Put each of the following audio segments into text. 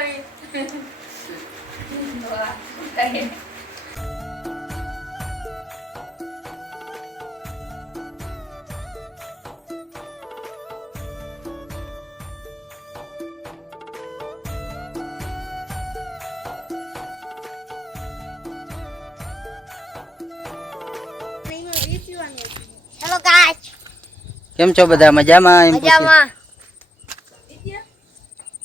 આવી વાહ, કઈ. હેલો ગાઈસ કેમ છો બધા? મજામાં? એમ પૂછ્યું? મજામાં.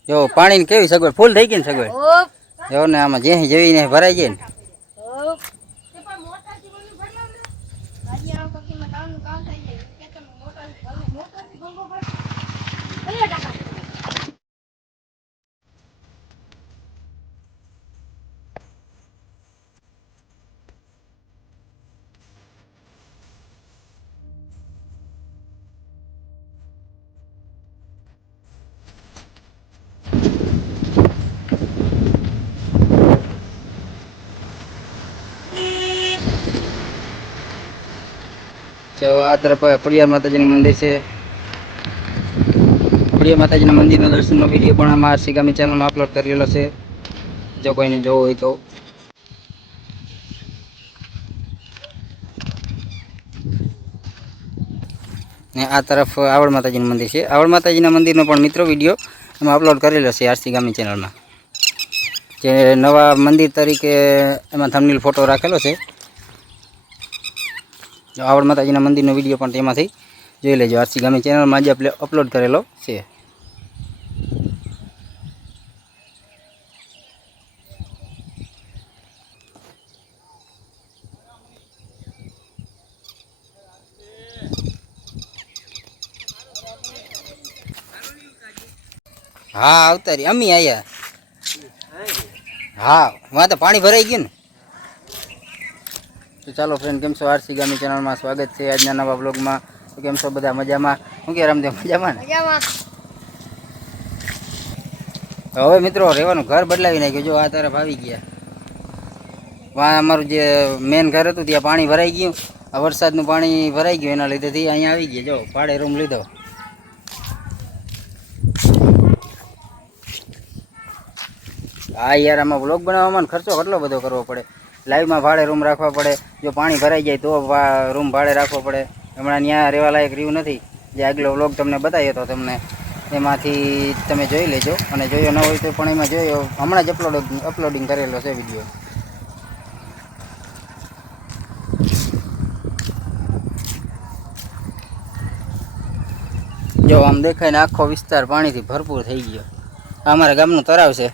જો પાણીની કેવી સગવડ? ફૂલ થઈ ગઈ ને સગવડ? ઓપ. જો ને આમાં જે જેવીને ભરાઈ ગઈ ને. ઓપ. જો આ તરફ ખોડિયાર માતાજીનું મંદિર છે. ખોડિયાર માતાજીના મંદિરના દર્શનનો વીડિયો પણ આમાં આરસી ગામી ચેનલમાં અપલોડ કરેલો છે. જો કોઈને જોવો હોય તો. ને આ તરફ આવડ માતાજીનું મંદિર છે. આવડ માતાજીના મંદિરનો પણ મિત્રો વીડિયો એમાં અપલોડ કરેલો છે આરસી ગામી ચેનલમાં જે નવા મંદિર તરીકે એમાં થમનીલ ફોટો રાખેલો છે. આવડ માતાજીના મંદિરનો વીડિયો પણ તેમાંથી જોઈ લેજો. આરસી ગામી ચેનલમાં આજે આપણે અપલોડ કરેલો છે. હા આવતા રહી અમી આયા. હા વાં તો પાણી ભરાઈ ગયું ને? તો ચાલો ફ્રેન્ડ કેમ છો? આરસી ગામી ચેનલમાં સ્વાગત છે આજના નવા બ્લોગમાં તો કેમ છો બધા? મજામાં? શું કે રામદેવ મજામાં ને? તો હવે મિત્રો રહેવાનું ઘર બદલાવી નાખ્યું. જો આ તરફ આવી ગયા. અમારું જે મેન ઘર હતું ત્યાં પાણી ભરાઈ ગયું. આ વરસાદનું પાણી ભરાઈ ગયું એના લીધેથી અહીંયા આવી ગયા. જો ભાડે રૂમ લીધો. હા યાર આમાં બ્લોગ બનાવવામાં ખર્ચો કેટલો બધો કરવો પડે? લાઈવમાં ભાડે રૂમ રાખવા પડે. જો પાણી ભરાઈ જાય તો રૂમ ભાડે રાખવો પડે. હમણાં ત્યાં રહેવા લાયક રહ્યું નથી. જે આગલો બ્લોગ તમને બતાવ્યો હતો તમને. એમાંથી તમે જોઈ લેજો અને જોયો ન હોય તો પણ એમાં જોયો. હમણાં જ અપલોડ અપલોડિંગ કરેલો છે વીડિયો જો આમ દેખાય ને આખો વિસ્તાર પાણીથી ભરપૂર થઈ ગયો. આ અમારા ગામનું તળાવ છે.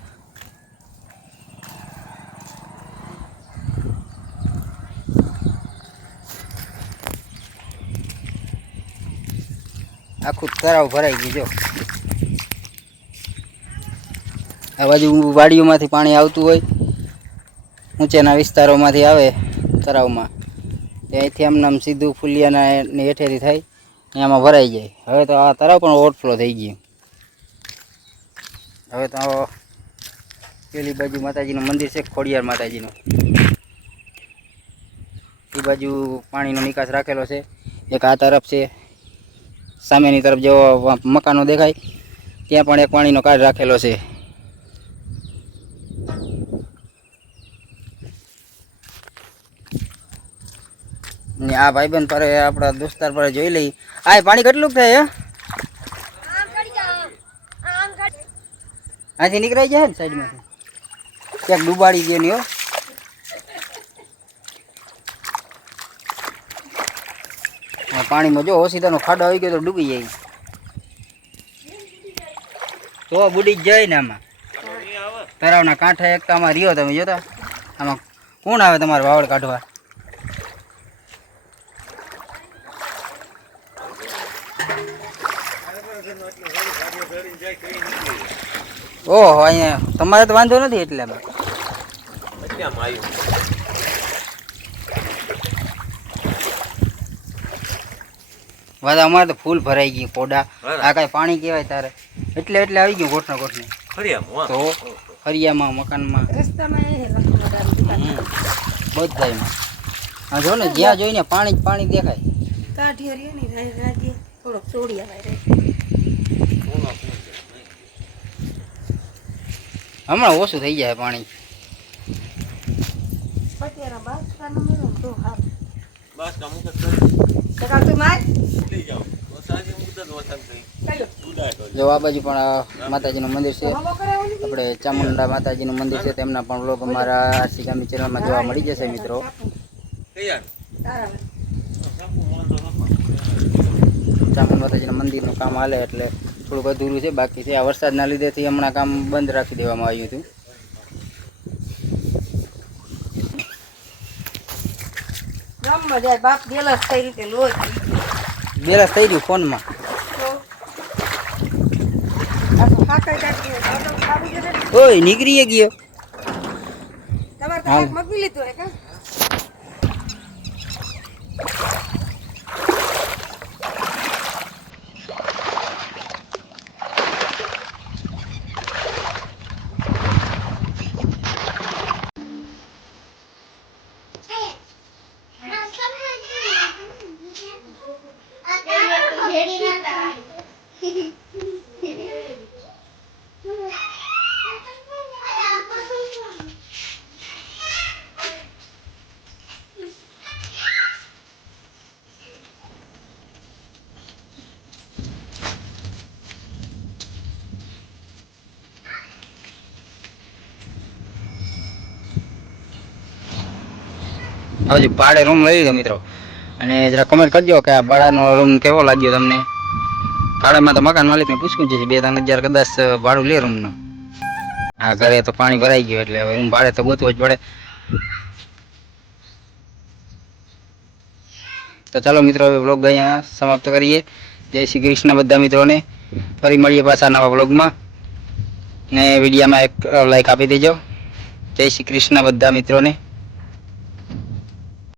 આખું તળાવ ભરાઈ ગયું, જો. આ બાજુ વાડીઓમાંથી પાણી આવતું હોય, ઊંચેના વિસ્તારોમાંથી આવે તળાવમાં. ત્યાંથી આમ નામ સીધું ફુલિયાના હેઠેથી થાય આમાં ભરાઈ જાય. હવે તો આ તળાવ પણ ઓવરફ્લો થઈ ગયું. હવે તો પેલી બાજુ માતાજીનું મંદિર છે, ખોડિયાર માતાજીનું. એ બાજુ પાણીનો નિકાસ રાખેલો છે. એક આ તરફ છે સામેની તરફ જો મકાનો દેખાય ત્યાં પણ એક પાણીનો કાર્ડ રાખેલો છે. ને આ ભાઈબંધ પર આપણા દોસ્તાર પર જોઈ લઈ. આ પાણી કેટલું થાય હે? આથી નીકળાઈ જાય ને સાઈડમાંથી. ક્યાંક ડૂબાડી ગયો ની હો આ પાણીમાં જો ઓસીદાનો ખાડો આવી ગયો તો ડૂબી જાય. તો બુડી જાય ને આમાં. તરાવના કાંઠે એક તો આમાં રહ્યો તમે જોતા. આમાં કોણ આવે તમારે વાવડ કાઢવા? ઓહો, અહીંયા તમારે તો વાંધો નથી એટલે વાત અમારે તો ફૂલ ભરાઈ ગયું કોડા આ કાંઈ પાણી કહેવાય તારે? એટલે એટલે આવી ગયું ગોઠને ગોઠને તો ફરિયામાં મકાનમાં. હમ, હા આ જો ને જ્યાં જોઈને પાણી જ પાણી દેખાય. થોડોક છોડી આવે હમણાં ઓછું થઈ જાય પાણી. બસ તો જો આ બાજુ પણ માતાજીનું મંદિર છે? આપણે ચામુંડા માતાજીનું મંદિર છે તેમના પણ લોક અમારા આરસી ગામની ચેનલમાં જોવા મળી જશે મિત્રો. ચામુંડ માતાજીના મંદિરનું કામ હાલે એટલે થોડુંક અધૂરું છે બાકી છે. આ વરસાદના લીધેથી હમણાં કામ બંધ રાખી દેવામાં આવ્યું હતું. ગામમાં જાય બાપ દેલસ થઈ રીતે લોહી. બેલાસ થઈ ગયું ફોનમાં. ઓય નીકળી ગયો તમારે મગવી લીધું હે કા? હજી ભાડે રૂમ લઈ લીધો મિત્રો. અને જરા કમેન્ટ કરજો કે આ ભાડાનો રૂમ કેવો લાગ્યો તમને? ભાડામાં તો મકાન માલિકને પૂછવું છે, બે ત્રણ હજાર કદાચ ભાડું લે રૂમનું. આ ઘરે તો પાણી ભરાઈ ગયું એટલે હવે રૂમ ભાડે તો ગોતવો જ પડે. તો ચાલો મિત્રો, હવે બ્લોગ અહીંયા સમાપ્ત કરીએ. જય શ્રી કૃષ્ણ બધા મિત્રોને. ફરી મળીએ પાછા નવા બ્લોગમાં ને વિડીયામાં એક લાઈક આપી દેજો. જય શ્રી કૃષ્ણ બધા મિત્રોને.